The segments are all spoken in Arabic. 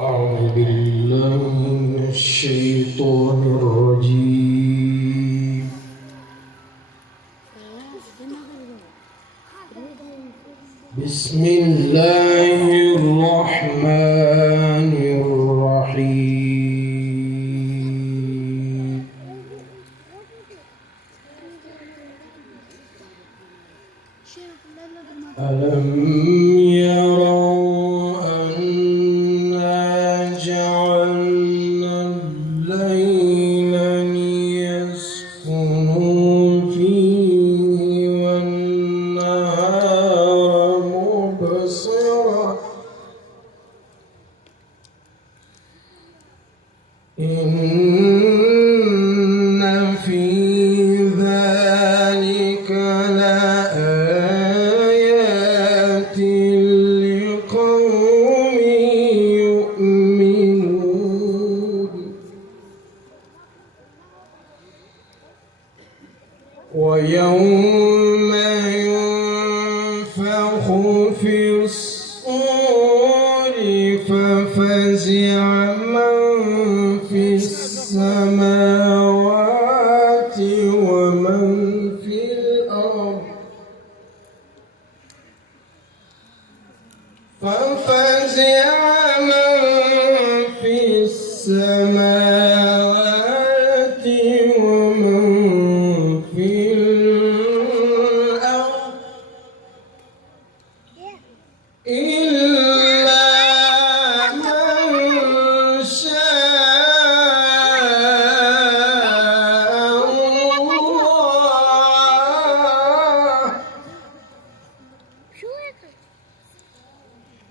أعوذ بالله من الشيطان الرجيم. بسم الله الرحمن الرحيم. ألم يروا أنا جعلنا الليل ليسكنوا فيه والنهار مبصرا إن في ذلك لآيات لقوم يؤمنون. ويوم ينفخ في الصور ففزع من في السماوات ومن في الأرض ففزع من في السماوات ومن في الأرض إلا من شاء الله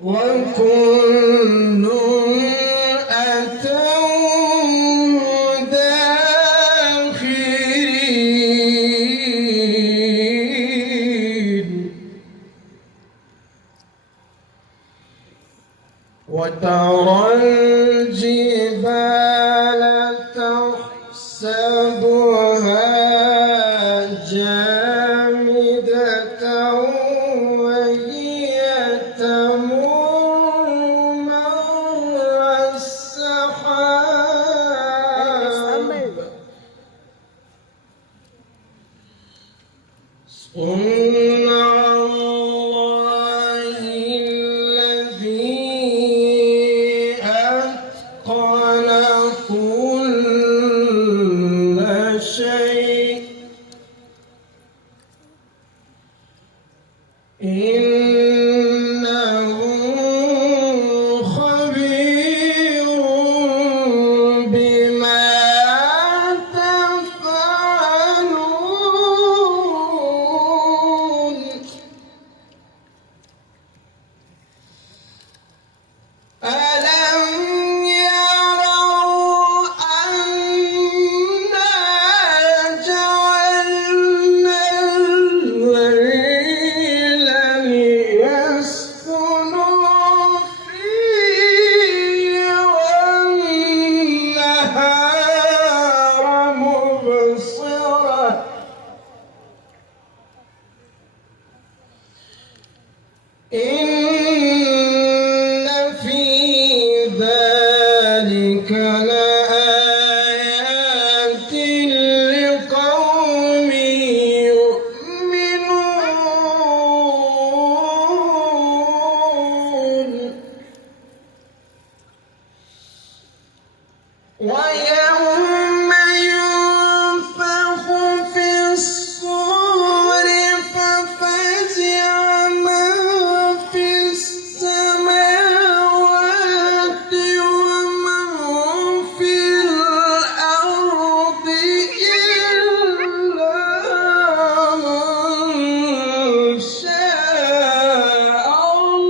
وكل أتوا داخرين. وترى الجبال تحسبها جامدة وهي تمر مر السحاب صنع الله الذي أتقن كل شيء إنه خبير بما تفعلون. ألم يروا أنا جعلنا الليل ليسكنوا فيه والنهار مبصرا إن في ذلك لآيات لقوم يؤمنون. ويوم ينفخ في الصور ففزع من في السماوات ومن في الأرض إلا من شاء الله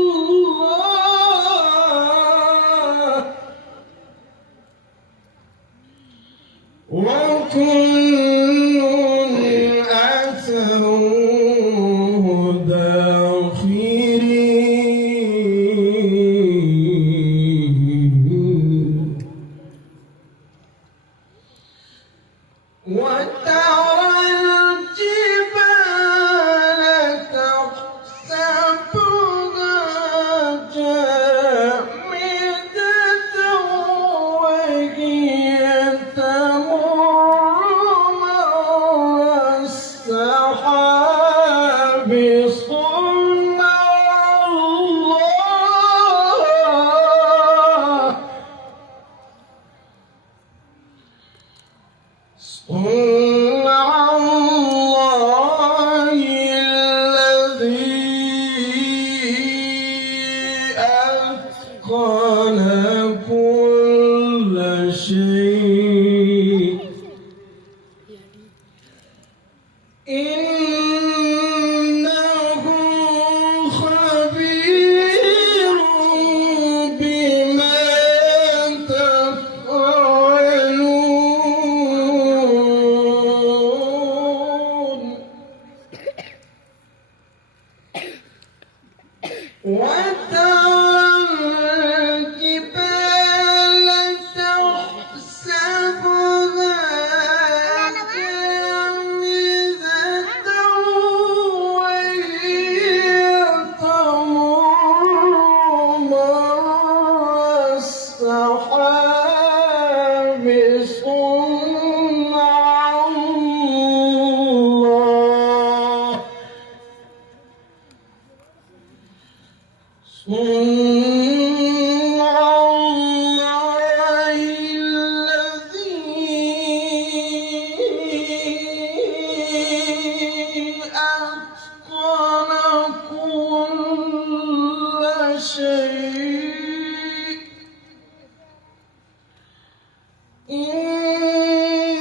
كل شيء إنه خبير بما تفعلون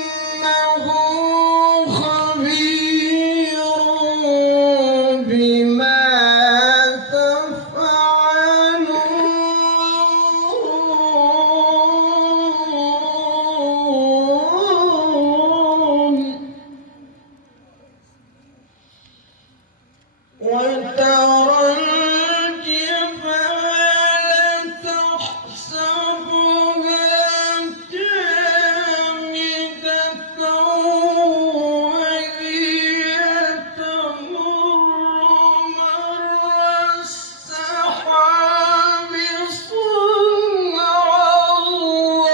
إنه خبير بما تفعلون وترى الجبال تحسبها جامدة وهي تمر مر السحاب صنع الله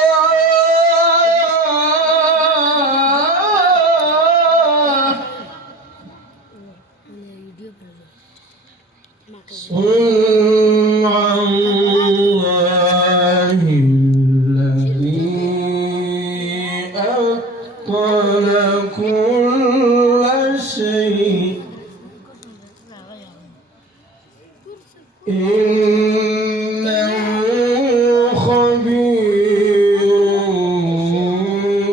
صنع الله الذي أتقن كل شيء إنه خبير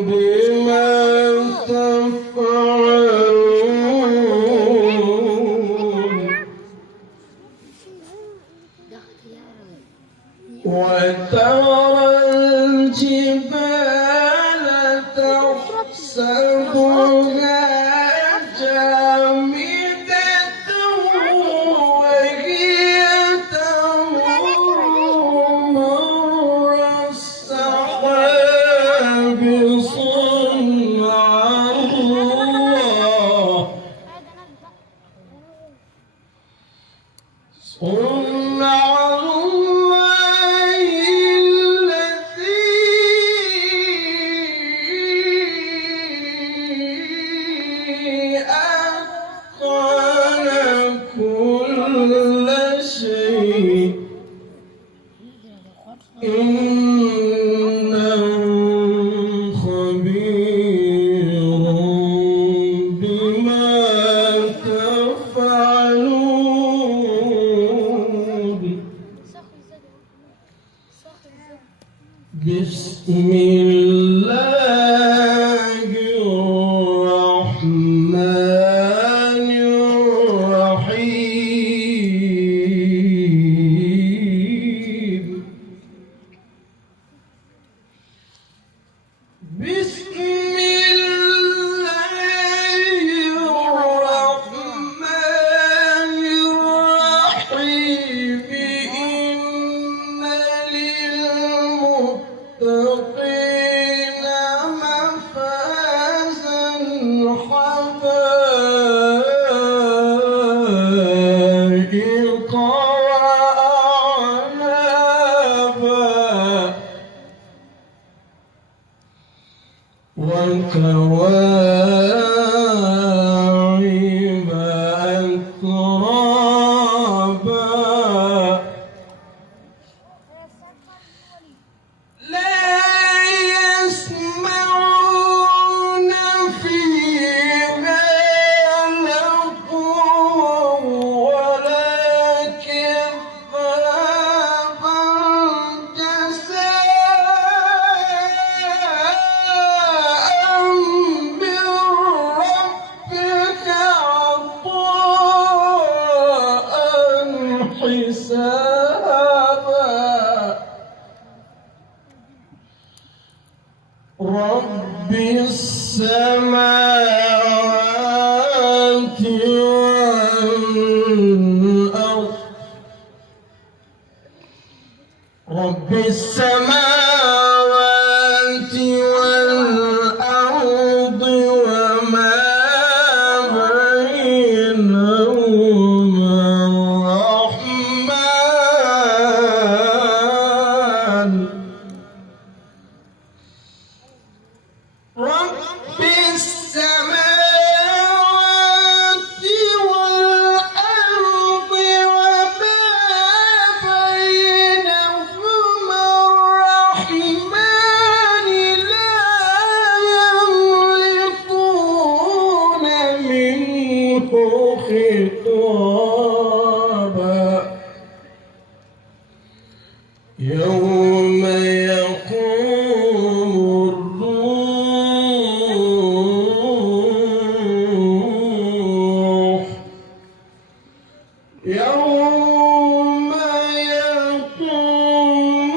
بما تفعلون وترى الجبال تحسبها جامدة وهي تمر مر السحاب صنع الله صنع الله الذي أتقن كل شيء إنه خبير بما تفعلون بسم الله الرحمن الرحيم بسم الله الرحمن الرحيم إن للمتقين مفازا حدائق وأعنابا وكواعب أترابا لا يسمعون فيها لغوا ولا كذابا رب السماوات والأرض رب السماوات والأرض وما بينهما الرحمن رب السماوات والأرض وما بينهما الرحمن لا يملكون منه خطابا يوم يقوم الروح يوم يقوم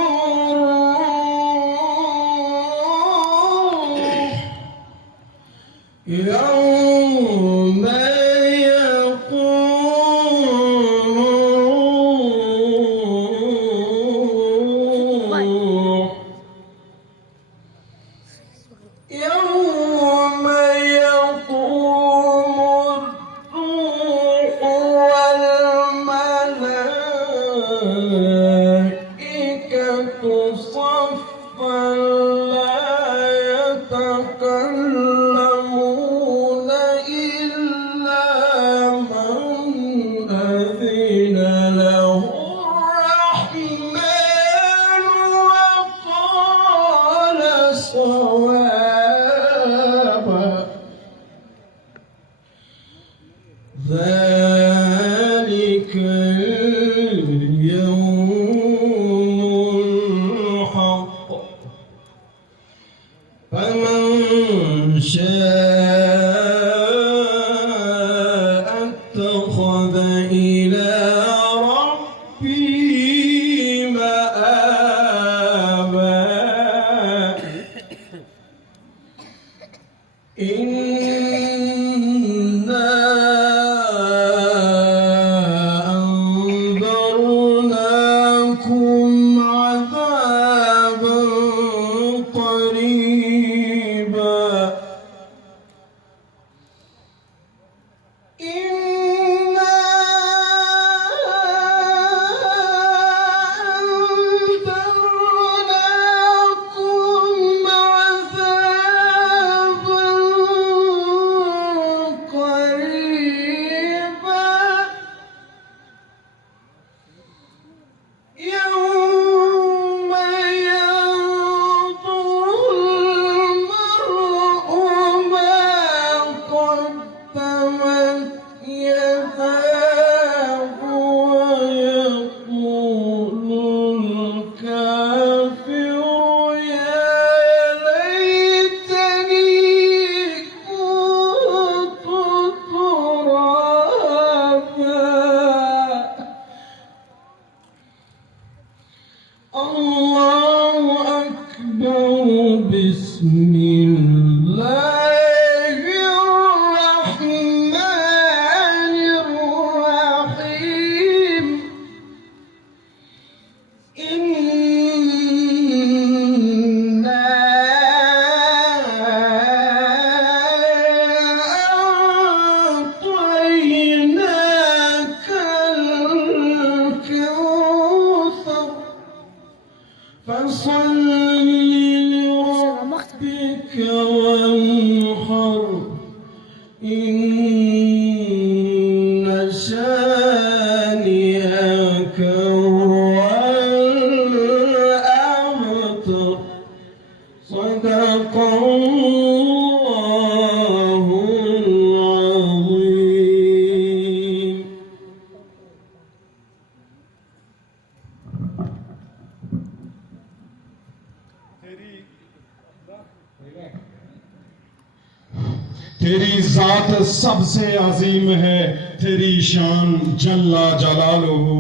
الروح يوم يوم يقوم الروح والملائكة صفا لا يتكلمون إلا من أذن له الرحمن وقال صوابا ذلك اليوم الحق فمن شاء اتخذ إلى ربه مآبا إنا أنذرناكم عذابا قريبا إنا أنذرناكم عذابا قريبا يوم ينظر المرء ما قدمت يداه ويقول الكافر يا ليتني كنت ترابا الله أكبر بسم الله الرحمن الرحيم إنا أعطيناك الكوثر فصل لربك وانحر إن شانئك هو الأبتر صدق الله العظيم तेरी जात सबसे अजीम है, तेरी शान जल्ला जलालुहु।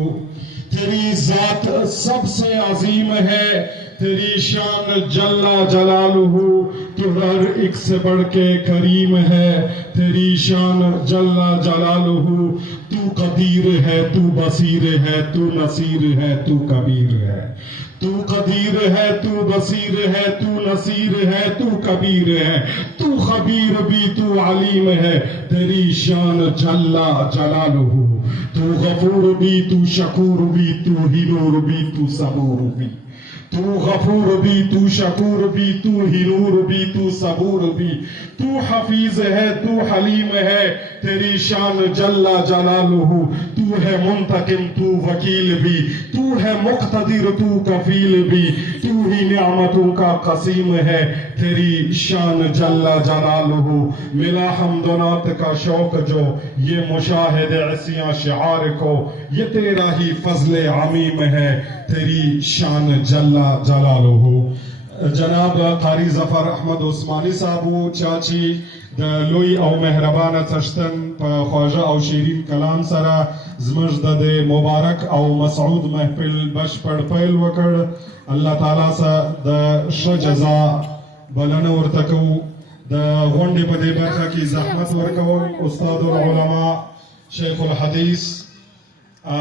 तेरी जात सबसे अजीम है, तेरी शान जल्ला जलालुहु, तू हर एक से बढ़ के करीम है, तेरी शान जल्ला जलालुहु, तू कदीर है, तू बसीर है, तू नसीर है, तू कबीर है। तू कदीर है, तू बसीर है, तू नसीर है, तू कबीर है, तू खबीर भी, तू अलीम है, तेरी शान जल्ला जलालुहु, तू गफूर भी, तू शकूर भी, तू हिनूर भी, तू सबूर भी। तू गफूर भी, तू शकूर भी, तू हिनूर भी, तू सबूर भी, तू हफीज है, तू हलीम है, तेरी शान जल्ला जलालुहु, तू है मुंतकिम, तू वकील भी, तू है मुख्तदिर, तू कफील भी, तू ही नियामतों का कसीम है, तेरी शान जल्ला जलालुहु। मिला हमदनात का शौक जो ये मुशाहिद ऐसियां शिआर को, ये तेरा ही फजले अमीम है, तेरी शान जल्ला जलालुहु। जनाब कारी जफर अहमद उस्मानी साहबू चाची द लोई او مهربان تشتن په خواجه او شیرین کلام سره زموږ د مبارک او مسعود محفل بشپړ پیل وکړ. الله تعالی سره د ښه جزا بلنه ورته کوو. د غونډې په دې برخه کې زحمت ورکول استاد العلماء شیخ الحدیث